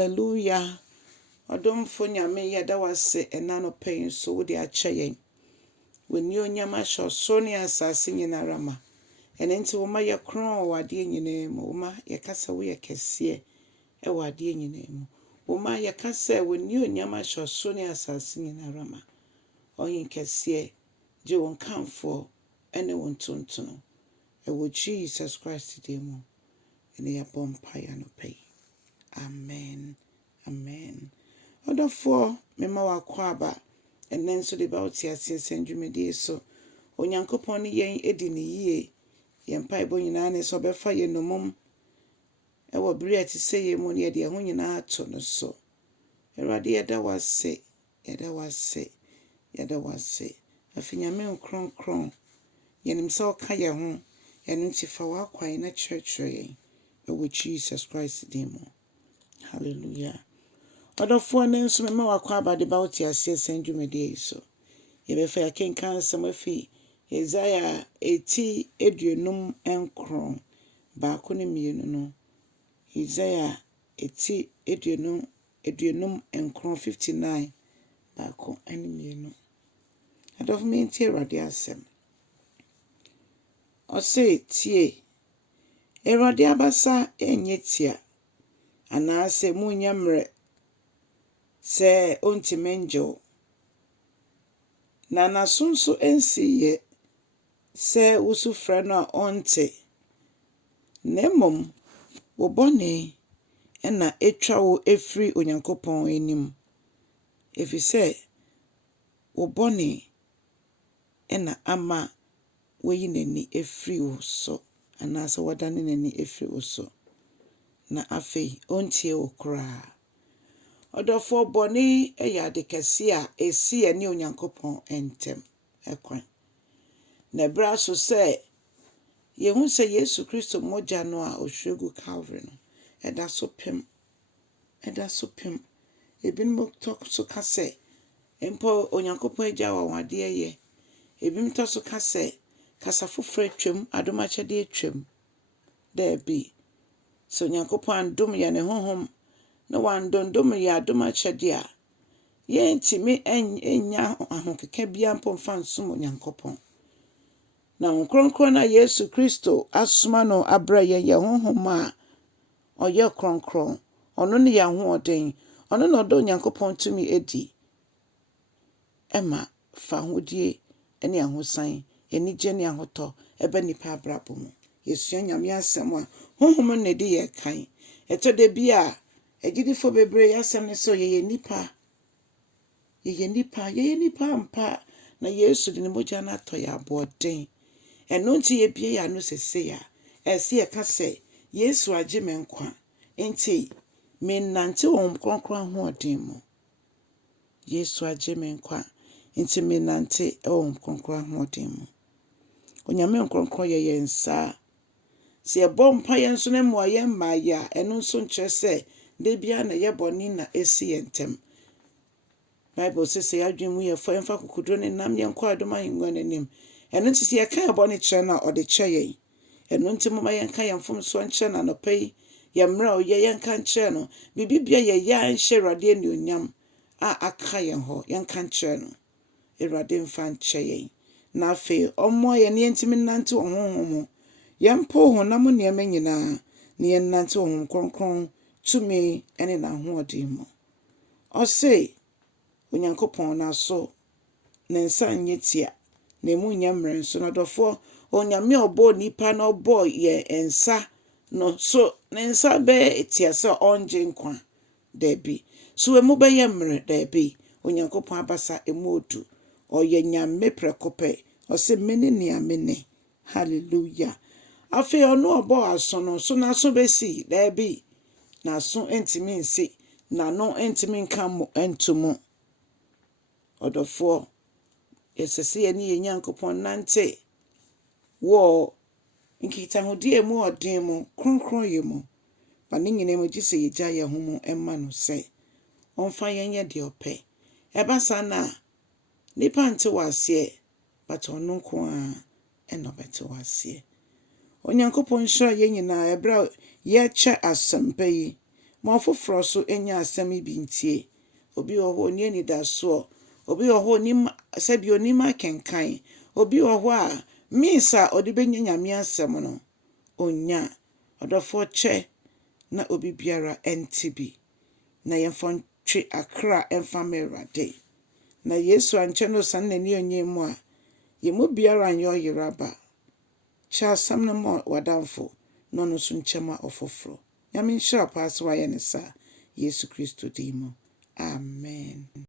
Hallelujah. Odomfo nyame yeda wase enano pain so wo de ache yen. When you nyama sho so ne asase nyinara ma. Ene nti wo ma ye kron wade nyina mu. Wo ma ye kasa wo ye kese e wade nyina mu. Wo ma ye kasa when you nyama sho so ne asase nyinara ma. Oyin kese je won kanfo ene won tontono. E wo Jesus Christ de mu. Ene ya bompa ya no pay. Amen. Amen. Odafo mema wakwaba enen so de ba otiase sendwumedie so onyankopon ne yen edi ne yie yen paibo nyina ne so befa ye nomum e wo bere ati seye mu ne de ho nyina ato no so erade yeda wase afinyame nkronkron yenim se oka ye ho yenim ti fa wakwan na church yen e wo Jesus Christ demo. Hallelujah. Odofo ne nso mema wakwa abade ba oti ase sendwumedie so yebefa ya kenkan samafi Yesia eti eduonum enkron ba ko ne mienu no Yesia eti eduonum enkron 59 ba ko ene mienu adof me ntie Awurade asem o se tie Awurade abasa enyetia ana se munyamre se ontimenjo na Sunsum ensiye se usufra no onte nemom wo bɔne na etwa wo efri onyankopɔn enim efise wo bɔne na ama woyi nani efri wo so ana se wadane nani efri wo so na afei ontie wo kra odofo bɔne eya de kese a esi ene onyankopɔn entem ekwan na bra so se yehu se Yesu Kristo moja no a ohwegu Calvary no eda so pem ebinmo tok so ka se empo onyankopɔn agya wa wade ye ebim to so ka se kasa foforo atwam adomachede atwam da bi so onyankopɔn andom ye ne honhom na wandondom ye adomachede a ye ntimi enya ahokeka bia mpo mfa nsum onyankopɔn na nkronkron na Yesu Kristo asoma no abra ye honhom a oye kronkron ono ne ya hoɔden ono no do onyankopɔn tumi edi ema fa hodie ene ahosan eni gye ne ahotɔ ebe nipa abrabɔ mu yesua nyame asɛm a honhom ne de ye kan eto de bia egidifo bebre yasɛm ne so ye nipa mpa na Yesu de ne mogya na atɔ ya aboɔden eno nti ye bie ya no sese ya esi ye ka se Yesu agye me nkwa enti me nanti wo kronkron hoɔden mu Yesu agye me nkwa enti me nanti wo kronkron hoɔden mu onyame kronkron ye yensa se bompa yenso ne mo ye ma ya eno nso nkyerɛ se de bia na ye bɔne na esi yentem Bible says ya adwen mu ye fa emfa kokudro ne nam ye nkɔ adom ahengua nanim eno nti se ye ka bɔne kyerɛ na ɔde kyerɛ yen eno nti mo ma ye nka yemfom so nkyerɛ na no pɛi ye mra o ye nka nkyerɛ no bibibia ye ya nhyɛ Awurade ani onyam a aka yen ho ye nka nkyerɛ no Awurade mfa nkyerɛ yen na afei ɔmo ye ne ntimi nante honhom yempo honam ne ma nyina ne ye nante honhom kronkron tumi ene na hoɔden mu ɔse onyankopɔn na so ne nsa nyetia na mu nyamre so no dɔfo onyame ɔbɔ nipa na ɔbɔ ye ensa no so ne nsa be etia se onje nkwa da bi so emu be ye mre da bi onyankopɔn abasa emu odu oye nyame prekope ɔse mene ne amene hallelujah afei ɔno ɔbɔ aso no so na so be si da bi na so entimi nsi na no entimi nka mo entumu odofo yesese ye ne nyankopɔn nante wo nkita hodie mu ɔden mu kronkron ye mu ba ne nyina mu gise ye gya ye homu emma no se onfa yenye de opɛ eba sana nipa nte wase but ono nko a eno bete wase onyankopɔn hyira ye nyina ebra ye kye asampa yi ma ɔfoforɔ so anya asɛm yi bi ntie. Obi wɔ hɔ ɔnni anidasoɔ. Obi wɔ hɔ onim akenkan. Obi wɔ hɔ a means a ɔde bɛnya Nyame asɛm no ɔnnya. Ɔdɔfoɔ kyɛ na obi biara ɛnte bi. Na yɛmfa ntwe akra ɛmfa ma Awurade. Na Yesu ankyɛ no san n'ani ɔnyɛ mu a, yɛmu biara anyɛ ɔyeraba. Kyɛ asɛm no ma w'adamfo na ɔno nso nkyɛ ma ɔfoforɔ. Nyame nhyira paa sɛ wayɛ ne saa. Yesu Kristo din mu. Amen.